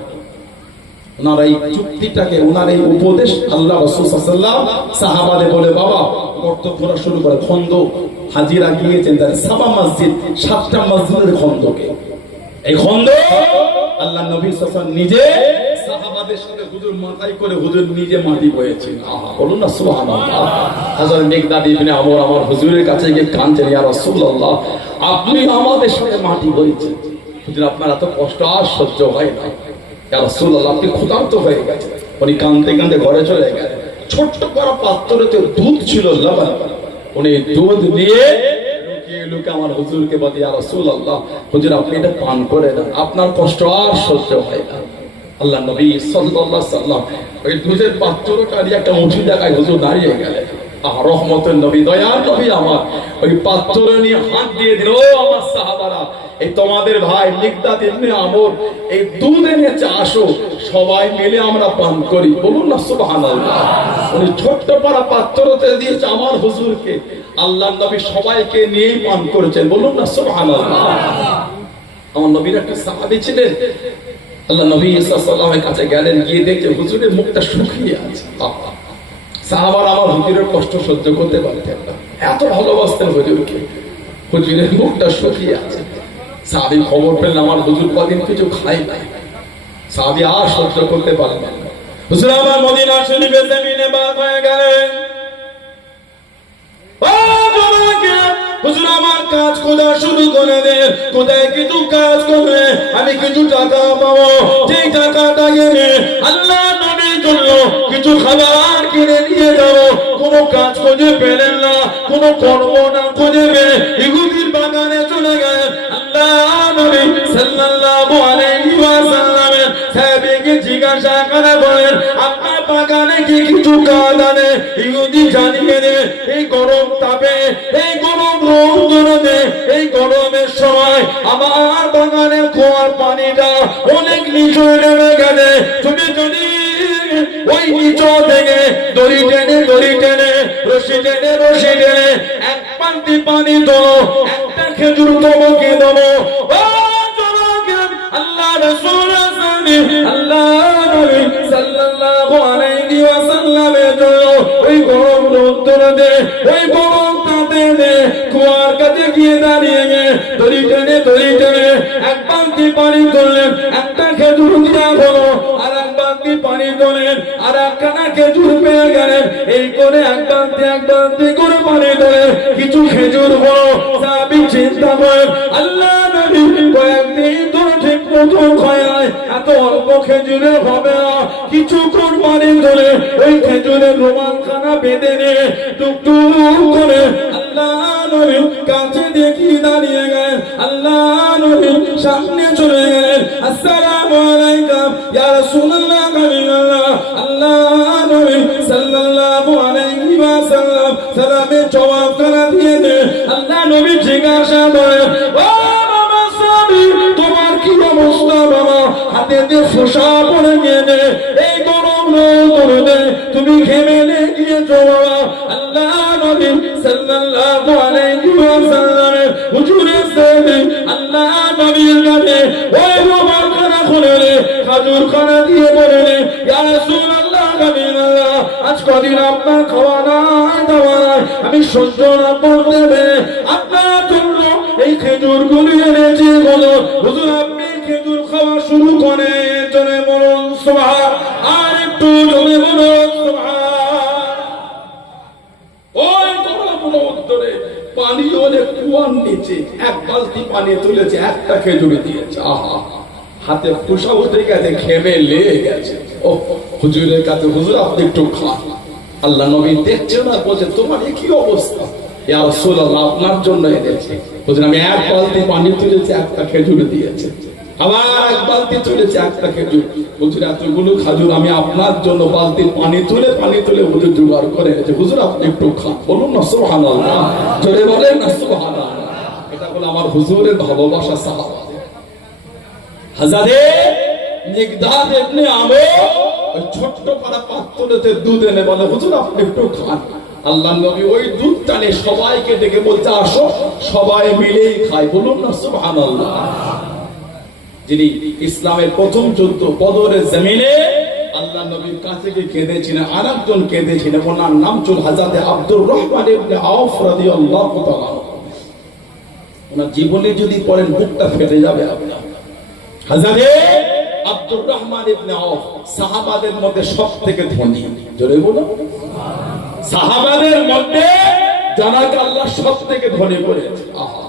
ওনার এই চুক্তিটাকে, ওনার এই উপদেশ আল্লাহ রাসূল সাল্লাল্লাহু আলাইহি ওয়াসাল্লাম সাহাবাদের বলে বাবা গর্ত খোঁড়া শুরু করে। খন্দক হাজিরা গিয়েছেন তার সাবা মসজিদ, 7টা মসজিদের খন্দকে। এই খন্দক আল্লাহ নবী সাল্লাল্লাহু আলাইহি ওয়াসাল্লাম নিজে সাহাবাদের সাথে হুজুর মাথায় করে হুজুর নিজে মাটি বয়েছেন। আহা বলুন না সুবহানাল্লাহ। হযরত মিকদাদ ইবনে আমর আমার হুজুরের কাছে গিয়ে কাঁদছেন, ইয়া রাসূলুল্লাহ আপনি আমাদের সাথে মাটি বয়েছেন, হুজুর আপনার এত কষ্ট আর সহ্য হয় না, ইয়া রাসূলুল্লাহ আপনি ক্ষুধার্ত হয়ে গেছেন। উনি কাঁদতে কাঁদতে ঘরে চলে গেলেন। ছোট্ট করা পাত্রতে দুধ ছিল, লবণ, উনি দুধ নিয়ে লুকে আমার হুজুরকে বলে ইয়া রাসূলুল্লাহ হুজুর আপনি এটা পান করে দেন, আপনার কষ্ট আর সহ্য হয় না। আল্লাহ নবী সাল্লাল্লাহু আলাইহি ওয়াসাল্লাম ওই দুধের পাত্রটা নিয়ে একটা মুঠি দেখায় হুজুর দাঁড়িয়ে গেলেন। রহমতের নবী, দয়ার নবী আমার ওই পাত্র নিয়ে হাত দিয়ে দিল, ও আমার সাহাবারা এই তোমাদের ভাই মিকদাদ ইবনে আমর এই দুধ এনেছে, আসো সবাই মিলে আমরা পান করি। বলুন না সুবহানাল্লাহ। উনি ছোট্ট পারা পাত্রতে দিয়েছে আমার হুজুরকে, আল্লাহর নবী সবাইকে নিয়েই পান করেছেন। বলুন না সুবহানাল্লাহ। আমার নবীর একটা সাহাবী ছিলেন, আল্লাহ নবী সাল্লাল্লাহু আলাইহি ওয়াসাল্লামের কাছে গেলেন, গিয়ে দেখে হুজুরের মুখটা শুকিয়ে আছে। সাহাবারা আমার হুজুরের কষ্ট সহ্য করতে পারতেন না, এত ভালোবাসতেন হুজুরকে, হুজুরের মুখটা শুকিয়ে আছে। সাহাবী খবর পেলেন আমার হুজুর কদিন কিছু খায় না, সাহাবী আর সহ্য করতে পারলেন না। হুজুর আমার মদিনা শরীফের জমিনে বাদ হয়ে গেলেন। হুজুর আমার কাজ খোঁজা শুরু করে দেন, কোথায় কিছু কাজ করলে আমি কিছু টাকা পাবো, সেই টাকাটা গেলে আল্লাহ নবীর জন্য কিছু খাবার কিনে নিয়ে যাবো। কোনো কাজ খুঁজে পেলেন না, কোনো কর্ম না খুঁজে পেয়ে ইহুদির বাগানে চলে গেলেন। আল্লাহ নবী সাল্লাল্লাহু আলাইহি ওয়াসাল্লামের সাহাবীকে জিজ্ঞাসা করে বলেন আপনার বাগানে কি কিছু কাজ আনে? ইহুদি জানিয়ে দেবে এই গরম তাপে, এই গরম রৌদ্রে, এই গরমের সময় আমার বাগানের কুয়ার পানিটা অনেক নিচে নেমে গেছে, তুমি যদি ওই নিচু থেকে দড়ি টেনে রশি টেনে এক পান্তি পানি দেবো, একটা খেজুর তোমাকে দেবো। আল্লাহ রাসূল আল্লাহ নবী সাল্লাল্লাহু আলাইহি ওয়াসাল্লামের জন্য ওই গরম রৌদ্রে, ওই গরম তাপে কুয়ার কাছে গিয়ে দাঁড়িয়ে দড়ি টেনে এক বালতি পানি করলেন, একটা খেজুর দেওয়া হলো, আর এক বালতি পানি তোলেন, আর একখানা খেজুর পেয়ে গেলেন। এই করে এক বালতি করে পানি তোলেন, কিছু খেজুর হলো। সাহাবী চিন্তা করেন আল্লাহ নবী কয়েকদিন ধরে ঠিক মতো খায় নাই, এত অল্প খেজুরে হবে না, কিছুক্ষণ পানি তোলে ওই খেজুরের রুমালখানা বেঁধে নিয়ে টুকটুক করে আল্লাহ নবী কাছে দেখি দাঁড়িয়ে গেলেন। আল্লাহ নবী সামনে চলে গেলেন, আসসালামু আলাইকুম ইয়া রাসূলুল্লাহ। আল্লাহ নবী সাল্লাল্লাহু আলাইহি ওয়াসাল্লাম সালামের জবাব করে দিয়ে আল্লাহ নবী জিজ্ঞাসা করেন ও বাবা সাহাবী তোমার কি অবস্থা বাবা? হাতে দিয়ে ফোঁসা পড়ে গিয়েছে, এই গরম রোদে তুমি ঘেমে গিয়েছো বাবা। আল্লাহ নবী সাল্লাল্লাহু আলাইহি ওয়াসাল্লামের হুজুরের সাথে আল্লাহ নবীর কাছে ওই রুমালখানা খুলে খাজুর খানা দিয়ে বলেন ইয়া রাসূলুল্লাহ নবীল্লাহ আজ কদিন আপনার খাওয়া নাই দাওয়া নাই, আমি সহ্য না করতে পেরে আপনার জন্য এই খেজুরগুলি এনেছি। বলো হুজুর আপনি খেজুর খাওয়া শুরু করে জোরে বলুন সুবহান, আর একটু জোরে বলুন সুবহান। ওই গরম রোদ্রে পানি অনেক কুয়ার নিচে এক বালতি পানি তুলেছে, একটা খেজুরি দিয়েছে। আহা হাতে ফুসা উঠে গেছে, ঘেমে লেগে গেছে। ও হুজুরের কাছে হুজুর আপনি একটু খান। আল্লাহ নবী দেখছে না, বলছে তোমার কি অবস্থা? ইয়া রাসূলুল্লাহ আপনার জন্য এনেছি। হুজুর আমি এক বালতি পানি তুলেছি, একটা খেজুর দিয়েছে। আবার এক বালতি চলেছে একটা খেজুর। হুজুর এতগুলো খাজুর আমি আপনার জন্য বালতির পানি তুলে হুজুর জোগাড় করে এনেছে, হুজুর আপনি একটু খান। বলুন না সুবহানাল্লাহ, জোরে বলেন না সুবহানাল্লাহ। এটা হলো আমার হুজুরের ভালোবাসা সাহাবা। হাজারে নিগদাদ ইবনে আমর ওই ছোট্ট পারা পাত্রতে দুধ এনে বলে, হুজুর আপনি একটু খান। আল্লাহর নবী ওই দুধ টানে সবাইকে ডেকে বলছে, আসো সবাই মিলেই খাই। বলুন না সুবহানাল্লাহ। যিনি ইসলামের প্রথম যুদ্ধ বদরের জমিনে আল্লাহর নবীর কাছে গিয়ে কেঁদেছিলেন, আরেকজন কেঁদেছিলেন, ওনার নাম ছিল হযরত আব্দুর রহমান ইবনে আওফ রাদিয়াল্লাহু তাআলা। ওনার জীবনে যদি পড়েন বুকটা ফেটে যাবে আপনার। হযরত আব্দুর রহমান ইবনে আওফ সাহাবাদের মধ্যে সবথেকে ধনী। জোরে বলো, সাহাবাদের মধ্যে যাকে আল্লাহ সবথেকে ধনী করেছে। আহা,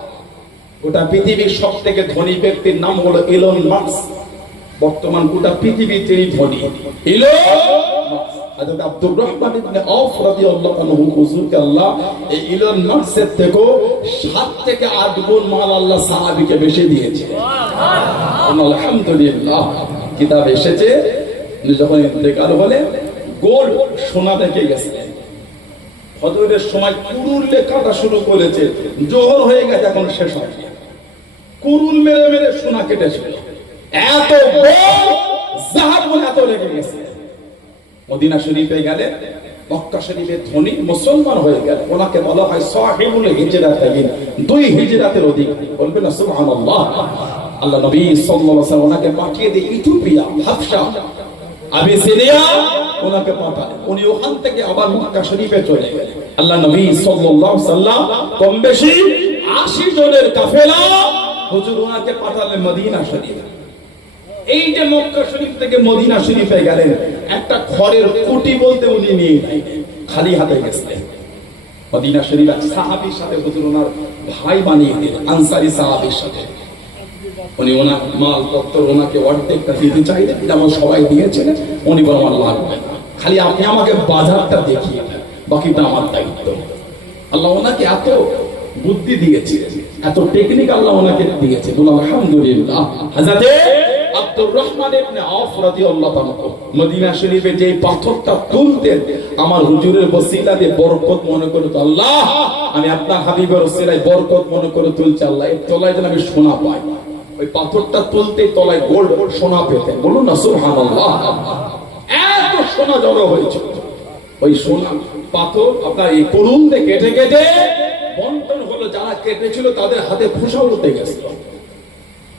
গোটা পৃথিবীর সবথেকে ধনী ব্যক্তির নাম হলো ইলন মাস্ক। বর্তমান গোটা পৃথিবী তিনি ধনী। ইলন মাস্ক হযরত আব্দুর রহমান ইবনে আওফ রাদিয়াল্লাহু আনহু হুজুরকে আল্লাহ এই ইলন মাস্কের থেকে 7 থেকে 8 গুণ মাল আল্লাহ সাহাবীকে বেশি দিয়েছে। সুবহানাল্লাহ, আলহামদুলিল্লাহ। কিতাব এসেছে যখন ইন্তেকাল হলে গোল সোনা দেখে গেছিলেন। ফজরের সময় কুরুলে কাটা শুরু করেছে, জোহর হয়ে গেছে, এখন শেষ হয়নি। কুরুল মেরে মেরে সোনা কেটেছিল, এত জাহাবুল এত লেগে গেছে। মদিনা শরীফে গেলে মক্কা শরীফের ধনী মুসলমান হয়ে গেল, ওনাকে বলা হয় সাহিবুল হিজরাতাইন, 2 হিজরাতের অধিক। বলবেন না সুবহানাল্লাহ। আল্লাহ নবী সাল্লাল্লাহু আলাইহি ওয়াসাল্লাম ওনাকে পাঠিয়ে দিয়ে ইথিওপিয়া, হাবশা, আবিসিনিয়া ওনাকে পাঠালেন। উনি ওখান থেকে আবার মক্কা শরীফে চলে গেলেন। আল্লাহ নবী সাল্লাল্লাহু আলাইহি ওয়াসাল্লাম কম বেশি 80 জনের কাফেলা হুজুর ওনাকে পাঠালেন মদিনা শরীফে। এই যে মক্কা শরীফ থেকে মদিনা শরীফে গেলেন, একটা খড়ের কুটি বলতে উনি নিয়ে নাই, খালি হাতে গেছিলেন। মদিনা শরীফ এক সাহাবীর সাথে হুজুর ওনার ভাই বানিয়ে দিলেন, আনসারী সাহাবীর সাথে। উনি ওনার মাল পত্র ওনাকে অর্ধেকটা দিতে চাইলেন, যেমন সবাই দিয়েছিলেন। উনি বলেন আমার লাগবে না, খালি আপনি আমাকে বাজারটা দেখিয়ে দেন, বাকিটা আমার দায়িত্ব। আল্লাহ ওনাকে এত বুদ্ধি দিয়েছে, এত টেকনিক আল্লাহ ওনাকে দিয়েছে। বলুন আলহামদুলিল্লাহ। হযরত আব্দুর রহমান ইবনে আওফ রাদিয়াল্লাহু আনহু মদিনা শরীফে যে পাথরটা তুলতেন, আমার হুজুরের ওসিলা দিয়ে বরকত মনে করে তো আল্লাহ, আমি আপনার হাবিবের ওসিলায় বরকত মনে করে তুলছি আল্লাহ, এর তলায় যেন আমি সোনা পাই। ওই পাথরটা তুলতে তলায় গোল্ড সোনা পেতেন। বলুন না সুবহানাল্লাহ। এত সোনা জড়ো হয়েছে। ওই সোনা পাথর আপনার এই তরুণ দিয়ে কেটে কেটে বন্টন হলো, যারা কেটেছিল তাদের হাতে ফুসা উঠে গেছিল।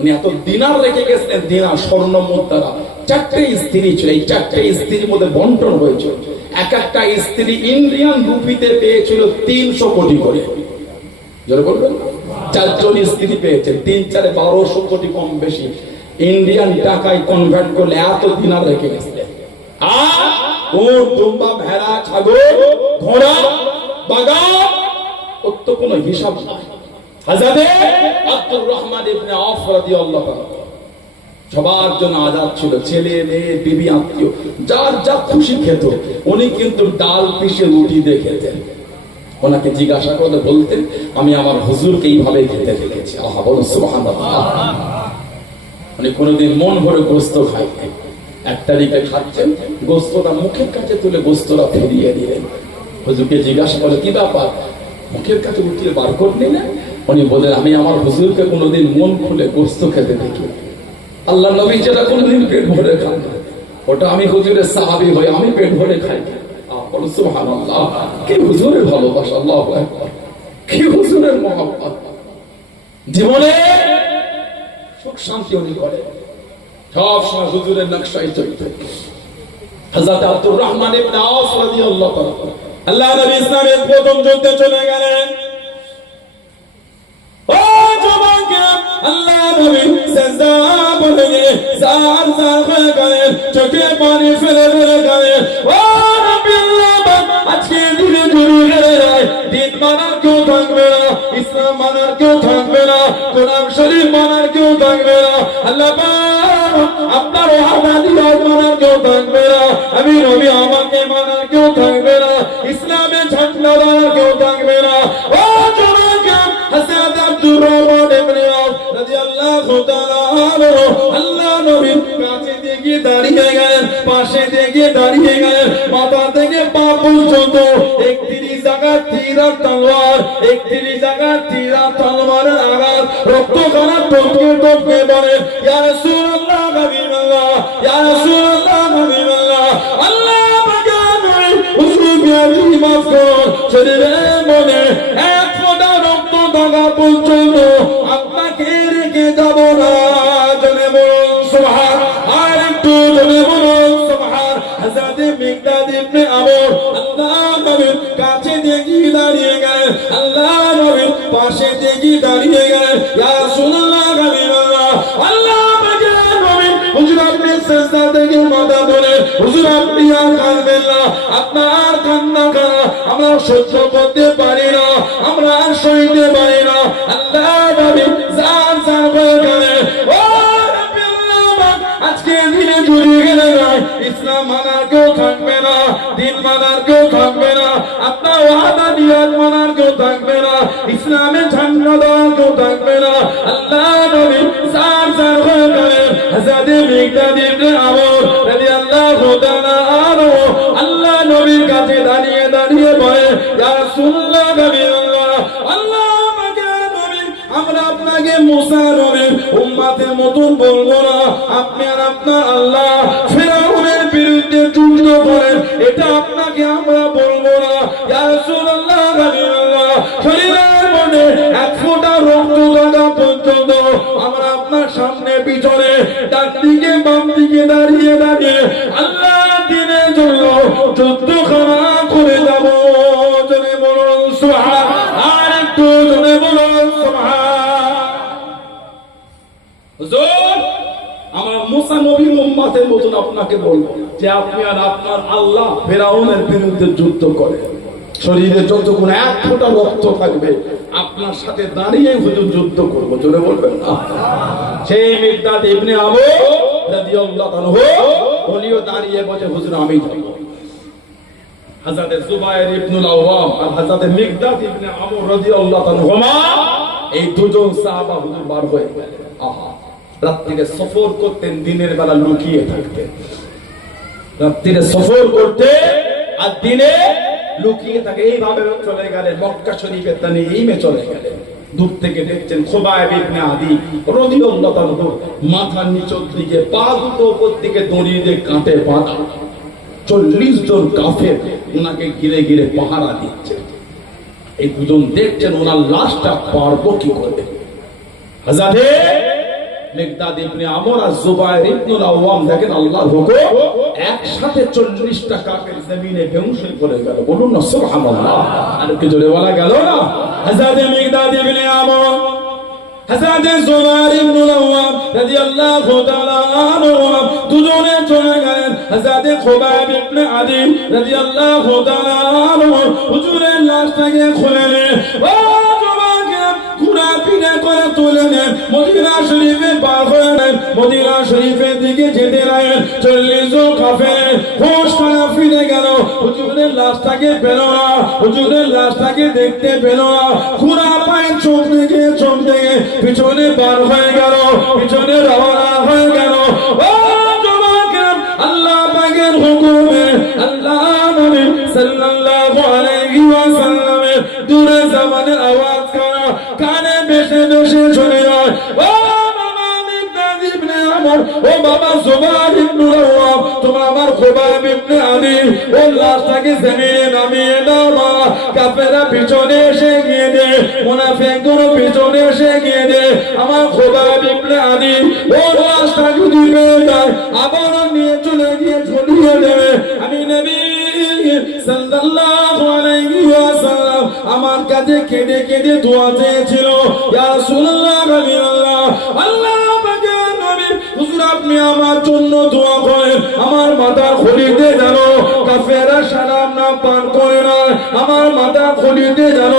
উনি এত দিনার রেখে গেছিলেন, দিনার স্বর্ণ মুদ্রা। 4টে স্ত্রী ছিল, এই 4টে স্ত্রীর মধ্যে বন্টন হয়েছিল। এক একটা স্ত্রী ইন্ডিয়ান রুপিতে পেয়েছিল 300 কোটি করে। যারা বলবেন 4 জন স্ত্রী পেয়েছে, 3 4 1200 কোটি কম বেশি ইন্ডিয়ান টাকায় কনভার্ট করলে এত দিনার রেখে গেছিলেন। আর উট, দুম্বা, ভেড়া, ছাগল, ঘোড়া, বাগান, ওর তো কোনো হিসাব নাই। হযরত আব্দুর রহমান ইবনে আওফ রাদিয়াল্লাহু আনহু সবার জন্য আজাদ ছিল, ছেলে মেয়ে বিবি আত্মীয় যার যা খুশি খেত। উনি কিন্তু ডাল পিষে রুটি দিয়ে খেতেন। ওনাকে জিজ্ঞাসা করলে বলতেন, আমি আমার হুজুরকে এইভাবে খেতে দেখেছি। আহা, বলুন সুবহানাল্লাহ। উনি কোনোদিন মন ভরে গোস্ত খাইতেন। এক তারিখে খাচ্ছেন, গোস্তটা মুখের কাছে তুলে গোস্তটা ফিরিয়ে দিলেন। হুজুরকে জিজ্ঞাসা করে, কি ব্যাপার, মুখের কাছে উঠিয়ে বার করলি না? উনি বলেন, আমি আমার হুজুরকে কোনোদিন মন খুলে গোস্ত খেতে দেখি। আল্লাহ নবী যেটা কোনোদিন পেট ভরে খান, ওটা আমি হুজুরের সাহাবী হয়ে আমি পেট ভরে খাই। সুবহানাল্লাহ, কি হুজুরের ভালোবাসা, আল্লাহু আকবার, কি হুজুরের মহব্বত। জীবনে সুখ শান্তি উনি করে, সব সময় হুজুরের নকশায় চলতে। হযরত আব্দুর রহমান ইবনে আওফ রাদিয়াল্লাহু আনহু আল্লাহ নবী ইসলামের প্রথম যুদ্ধে চলে গেলেন। ও যুবকেরা, আল্লাহ নবী সিজদা পড়ে জার জার হয়ে গেলেন, চোখে পানি ফেলে ফেলে গেলেন। ও নবী আল্লাহ, আজকে দিনে জুড়ে গেলে দিন মানার কেউ থাকবে না, ইসলাম মানার কেউ থাকবে না, কোরআন শরীফ মানার কেউ থাকবে না। আল্লাহ আপনার ওয়াহাদানিয়ত মানার কেউ থাকবে না, আমি নবী আমাকে মানার কেউ থাকবে না, ইসলামের ঝান্ডা ধরার কেউ থাকবে না। ও যুবক, হযরত আব্দুর রহমান ইবনে আওফ রাদিয়াল্লাহু তাআলা আনহু আল্লাহ নবী কাছে থেকে দাঁড়িয়ে গেলেন, পাশে থেকে দাঁড়িয়ে গেলেন, মাথা থেকে পা পর্যন্ত 31 জায়গা তীর আর তলোয়ার, 31 জায়গা তীর আর তলোয়ারের আঘাত, রক্তখানা টপকে টপকে বলে ইয়া রাসূলুল্লাহ হাবিবাল্লাহ, ইয়া রাসূলুল্লাহ হাবিবাল্লাহ, আল্লাহ পাকের নবী হুজুরকে আপনি মাফ করুন, শরীরের মনে এক ফোঁটা রক্ত থাকা পর্যন্ত আপনাকে রেখে যাব না। জনে বলুন সুবহান, আর একটু জনে বলুন সুবহান। হযরত মিকদাদ ইবনে আমর আল্লাহ নবীর কাছে দেখি দাঁড়িয়ে গেলেন, আল্লাহ নবীর পাশে দেখি দাঁড়িয়ে গেলেন, ইয়া রাসূলুল্লাহ হাবিবাল্লাহ, আল্লাহ পাকের নবী হুজুর আপনি সিজদা থেকে মাথা ধরে, হুজুর আপনি আর কাঁদবেন না, আপনার কান্না কারা আমরা সহ্য করতে পারি না, আমরা আর সইতে পারি না। আল্লাহ নবী জান জান করে গেলেন, ও আজকে দিনে জুড়ে গেলে নাই, ইসলাম মানার কেউ থাকবে না, দিন মানার কেউ থাকবে না, আপনার ওয়াদা নিয়ত মানার কেউ থাকবে না, ইসলামে ঝান্ডা দেওয়ার কেউ থাকবে না। আল্লাহ নবী সার সার হয়ে গেলেন। হযরত মিকদাদ ইবনে আমর রাদিয়াল্লাহু তাআলা আনহু আল্লাহ নবীর কাছে দাঁড়িয়ে দাঁড়িয়ে বলে ইয়া রাসূলুল্লাহ হাবিবাল্লাহ, আল্লাহ পাকের নবী আমরা আপনাকে মুসা নবীর উম্মতের মতন বলবো না, আপনি আর আপনার আল্লাহ ফিরআউনের বিরুদ্ধে যুদ্ধ করেন, এটা আপনাকে আমরা বলবো না। ইয়া রাসূলুল্লাহ হাবিবাল্লাহ, শরীরের মধ্যে এক ফোঁটা রক্ত লাগা পর্যন্ত আমরা আপনার সামনে পিছনে ডান দিকে বাম দিকে দাঁড়িয়ে দাঁড়িয়ে আল্লাহ দিনের জন্য যুদ্ধখানা করে যাব। জনে বলুন সুবহান, আর একটু জনে বলুন সুবহান। হুজুর আমার মুসা নবীর উম্মতের মতন আপনাকে বলবো যে আপনি আর আপনার আল্লাহ ফিরআউনের বিরুদ্ধে যুদ্ধ করেন, শরীরে যতক্ষণ এক ফোঁটা রক্ত থাকবে আপনার সাথে দাঁড়িয়ে হুজুর যুদ্ধ করবো। জোরে বলবেন না? সেই মিকদাদ ইবনে আমর রাদিয়াল্লাহু আনহু উনিও দাঁড়িয়ে বলে হুজুর আমি যাব। হযরত জুবায়ের ইবনুল আওয়াম আর হযরত মিকদাদ ইবনে আমর রাদিয়াল্লাহু আনহুমা এই দুজন সাহাবা হুজুর বার হয়ে গেলেন। আহা, রাত্রিরে সফর করতেন, দিনের বেলা লুকিয়ে থাকতেন, রাত্রিরে সফর করতে আর দিনে লুকিয়ে থাকে। এইভাবে চলে গেলেন মক্কা শরীফের তানঈমে চলে গেলেন। দূর থেকে দেখছেন খুবাইব ইবনে আদি রাদিয়াল্লাহু আনহু মাথার নিচের দিকে পা দুটো উপর দিকে দড়ি দিয়ে কাঁটে বাঁধা, 40 জন কাফের ওনাকে ঘিরে ঘিরে পাহারা দিচ্ছে। এই দুজন দেখছেন ওনার লাশটা পারবো কি করে। হযরত মিকদাদ ইবনে আমর আর জুবায়ের ইবনুল আওয়াম দেখেন আল্লাহর হুকুম একসাথে 40টা কাফের জমিনে বেহুশ হয়ে পড়ে গেল। বলুন না সুবহানাল্লাহ, আর কি জোরে বলা গেল না? হযরত মিকদাদ ইবনে আমর, হযরত জুবায়ের ইবনুল আওয়াম রাদিয়াল্লাহু তাআলা আনহু দুজনে চলে গেলেন। হযরত খুবাইব ইবনে আদি রাদিয়াল্লাহু তাআলা আনহু হুজুরের লাশটাকে খুলে নিয়ে করে তুলে নেন, মদিনা শরীফে পার হয়ে নেন, মদিনা শরীফের দিকে যেতে লাগেন। 40 জন কাফের হোশ খানা ফিরে গেল, হুজুরের লাশটাকে পেল না, হুজুরের লাশটাকে দেখতে পেল না। ঘোড়া পায়ে চোখ থেকে পিছনে বার হয়ে গেল, পিছনে রওনা হয়ে গেল। ও জওয়ান, আল্লাহ পাকের হুকুমে আল্লাহ নবী সাল্লাল্লাহু আলাইহি ওয়াসাল্লামের দূরে জামানের আওয়াজ কানে বেশে বেশে চলে যায়। ও বাবা মিকদাদ ইবনে আমর, ও বাবা জুবায়ের ইবনুল আওয়াম, তোমরা আমার খুবাইব ইবনে আদি ও লাশটাকে জমিনে নামিয়ে দাও। মা কাফেররা পিছনে এসে গিয়ে দে, মুনাফিকগুলো পিছনে এসে গিয়ে দে, আমার খুবাইব ইবনে আদি ও লাশটা যদি পেয়ে যায় আবার নিয়ে চলে গিয়ে ঝুলিয়ে দেবে। আমি নবী সাল্লাল্লাহু আলাইহি ওয়াসাল্লাম আমার কাছে কেঁদে কেঁদে দোয়া চেয়েছিল, ইয়া রাসূলুল্লাহ হাবিবাল্লাহ, আল্লাহ পাকের নবী হুজুর আপনি আমার জন্য দোয়া করেন, আমার মাথার খুলিতে যেন কাফেররা সালাম না পান করে না, আমার মাথা খুলিতে যেন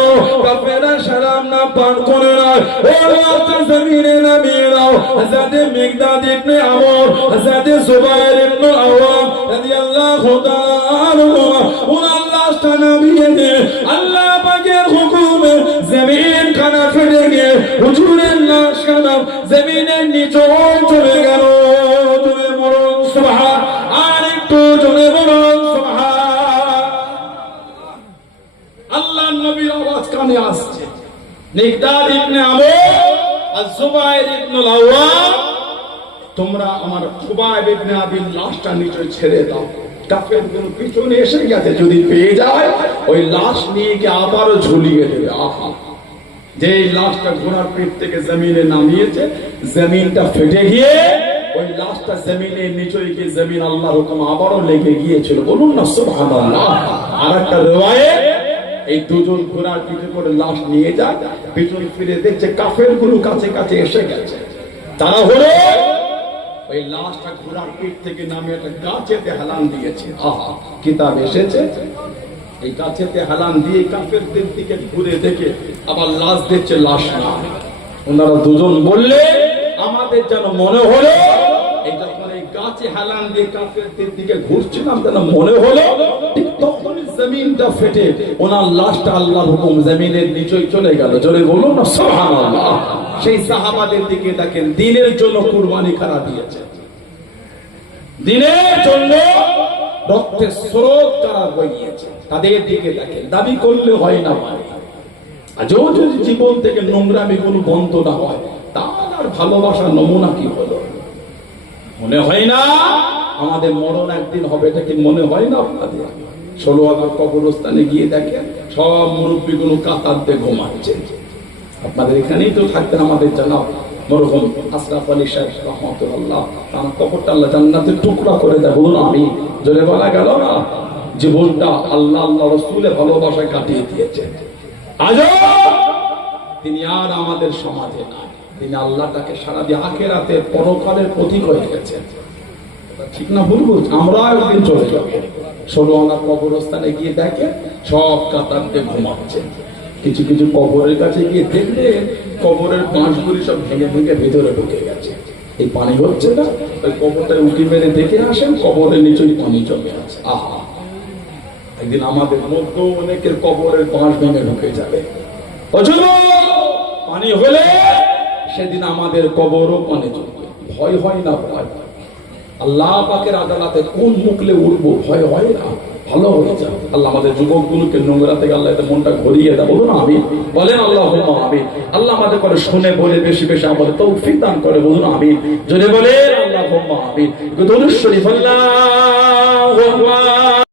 কাফেররা সালাম না পান করে না। ও আল্লাহ জমিনে নামিয়ে দাও। হযরত মিকদাদ ইবনে আমর, হযরত জুবায়ের ইবনে আওয়াম রাদিয়াল্লাহু তাআলা আনহু ওনার লাশটা নামিয়ে দে। আল্লাহ পাকের হুকুমে জমিন খানা ফেটে গিয়ে হুজুরের লাশ খানা জমিনের নিচে চলে গেল। মিকদাদ ইবনে আমর আর জুবাইর ইবনে আওয়াম, তোমরা আমার খুবাইব ইবনে আবির লাশটা নিচে ছেড়ে দাও। কাফেরগুলো পিছনে এসে গেছে, যদি পেয়ে যায় ওই লাশ নিয়ে গিয়ে আবারও ঝুলিয়ে দেবে। আহা, যে লাশটা ঘোড়ার পিঠ থেকে জমিনে নামিয়েছে, জমিনটা ফেটে গিয়ে ওই লাশটা জমিনের নিচে গিয়ে জমিন আল্লাহর হুকুম আবারও লেগে গিয়েছিল। বলুন না সুবহানাল্লাহ। আর একটা রিওয়ায়াত, এই দুজন ঘোড়ার পিঠে করে লাশ নিয়ে যায়, পিছন ফিরে দেখছে কাফেরগুলো কাছে কাছে এসে গেছে। তারা হলো ওই লাশটা ঘোড়ার পিঠ থেকে নামিয়ে একটা গাছেতে হেলান দিয়েছে। আহা, কিতাব এসেছে এই গাছেতে হেলান দিয়ে কাফেরদের দিকে ঘুরে দেখে আবার লাশ দেখছে, লাশ না। ওনারা দুজন বললে আমাদের যেন মনে হলো এই যখন এই গাছে হেলান দিয়ে কাফেরদের দিকে ঘুরছিলাম, যেন মনে হলো ঠিক তখনই জমিনটা ফেটে ওনার লাশটা আল্লাহর হুকুম জমিনের নিচে চলে গেল। জোরে বলুন না সুবহানাল্লাহ। সেই সাহাবাদের দিকে দেখেন, দ্বীনের জন্য কুরবানি করা দিয়েছে, দ্বীনের জন্য রক্তের স্রোত তারা বইয়েছে, তাদের দিকে দেখেন। দাবি করলে হয় না, আজও যদি জীবন থেকে নোংরামি কোনো বন্ধ না হয়, তার আর ভালোবাসার নমুনা কি হলো? মনে হয় না আমাদের মরণ একদিন হবে, এটা কি মনে হয় না আপনাদের? 16 আগস্ট কবরস্থানে গিয়ে দেখেন সব মুরব্বীগুলো কাতার দিয়ে ঘুমাচ্ছে। আপনাদের এখানেই তো থাকতেন আমাদের জানা মরহুম আশরাফ আলী সাহেব রহমতুল্লাহ, তার কবরটা আল্লাহ জান্নাতের টুকরা করে দেয়। বলুন আমি, জোরে বলা গেল না? জীবনটা আল্লাহ আল্লাহ রসুলের ভালোবাসায় কাটিয়ে দিয়েছেন। আজও তিনি আর আমাদের সমাজে নাই, তিনি আল্লাহটাকে সারা দিয়ে আখিরাতের পরকালের প্রতীক হয়ে গেছেন। ঠিক না ভুল বলছি? আমরা একদিন চলে যাবো। 16 আনা কবরস্থানে গিয়ে দেখে সব কাতার দিয়ে ঘুমাচ্ছে। কিছু কিছু কবরের কাছে গিয়ে দেখলে কবরের বাঁশগুলি সব ভেঙে ভেঙে ভেতরে ঢুকে গেছে। এই পানি হচ্ছে না, ওই কবরটা উঁকি মেরে দেখে আসেন, কবরের নিচেই পানি জমে আছে। আহা, একদিন আমাদের মধ্যে অনেকের কবরের বাঁশ ভেঙে ঢুকে যাবে। পানি হলে সেদিন আমাদের কবরও পানি জমবে। ভয় হয় না? ভয়। আল্লাহ পাকের আদালতে কোন মুখলে উঠবো, ভয় হয় না? ভালো হয়ে যাবে। আল্লাহ আমাদের যুবকগুলোকে নোংরা থেকে আল্লাহ মনটা ঘুরিয়ে দেয়। বলুন আমিন। বলেন আল্লাহুম্মা আমিন। আল্লাহ আমাদের করে শুনে বলে বেশি বেশি আমাদের তৌফিক দান করে। বলুন আমিন। যদি বলেন আল্লাহুম্মা আমিন। দরুদ শরীফ আল্লাহু আকবার।